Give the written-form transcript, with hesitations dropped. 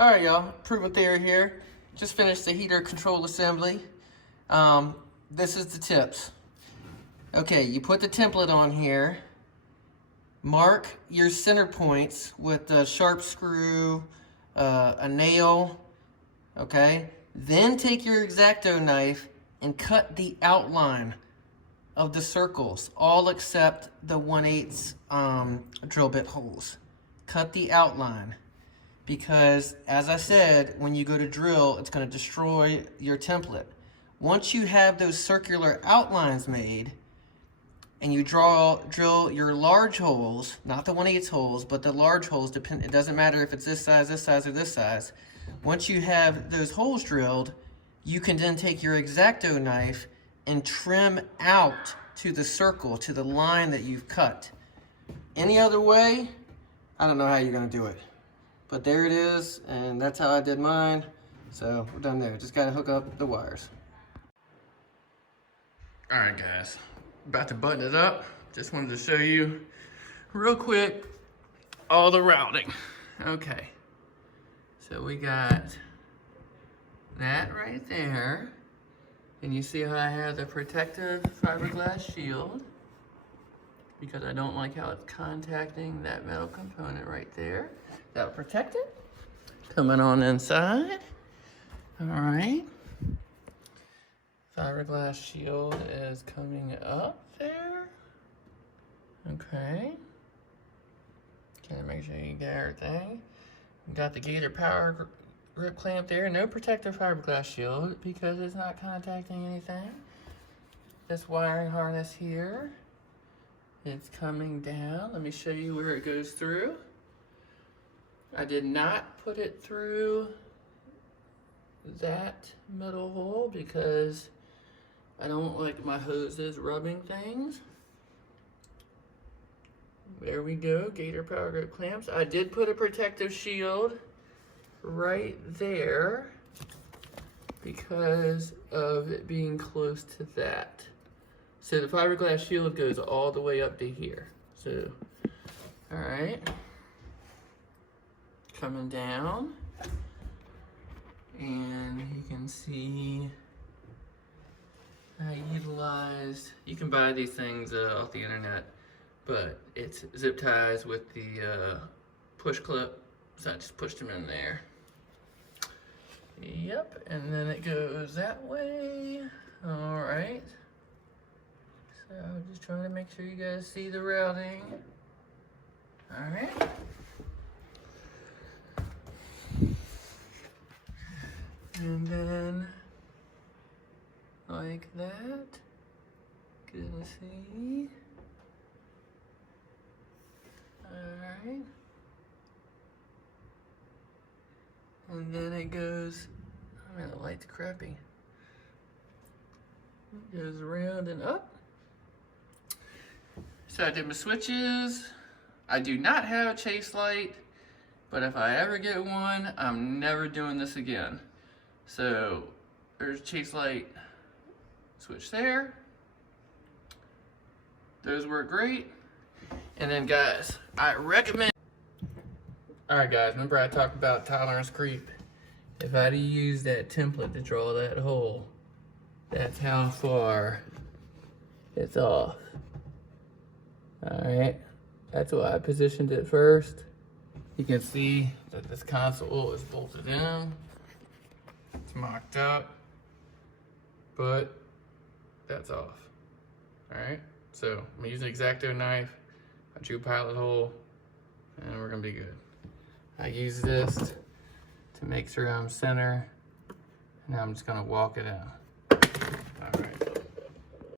All right, y'all, proven theory here. Just finished the heater control assembly. This is the tips. Okay, you put the template on here. Mark your center points with a sharp screw, a nail, okay? Then take your X-Acto knife and cut the outline of the circles, all except the 1/8 drill bit holes. Cut the outline. Because, as I said, when you go to drill, it's going to destroy your template. Once you have those circular outlines made, and you drill your large holes, not the 1/8 holes, but the large holes, it doesn't matter if it's this size, or this size. Once you have those holes drilled, you can then take your X-Acto knife and trim out to the circle, to the line that you've cut. Any other way, I don't know how you're going to do it. But there it is, and that's how I did mine. So we're done there. Just gotta hook up the wires. All right, guys, about to button it up. Just wanted to show you real quick all the routing. Okay, so we got that right there. And you see how I have the protective fiberglass shield, because I don't like how it's contacting that metal component right there. That'll protect it. Coming on inside. All right. Fiberglass shield is coming up there. Okay. Gotta make sure you get everything. Got the Gator power grip clamp there. No protective fiberglass shield because it's not contacting anything. This wiring harness here. It's coming down. Let me show you where it goes through. I did not put it through that metal hole because I don't like my hoses rubbing things. There we go, Gator power grip clamps. I did put a protective shield right there because of it being close to that. So the fiberglass shield goes all the way up to here. So, all right. Coming down. And you can see I utilized, you can buy these things off the internet, but it's zip ties with the push clip. So I just pushed them in there. Yep, and then it goes that way. All right. So just trying to make sure you guys see the routing. All right. And then like that. Good to see. All right. And then it goes, oh man, the light's crappy. It goes around and up. So I did my switches. I do not have a chase light, but if I ever get one, I'm never doing this again. So there's chase light switch there. Those work great. And then guys, I recommend, all right guys, remember I talked about tolerance creep? If I'd used that template to draw that hole, that's how far it's off. All right, that's why I positioned it first. You can see that this console is bolted in. It's mocked up, but that's off. All right, so I'm using an X-Acto knife. I drew a pilot hole, and we're gonna be good. I use this to make sure I'm center, and I'm just gonna walk it out.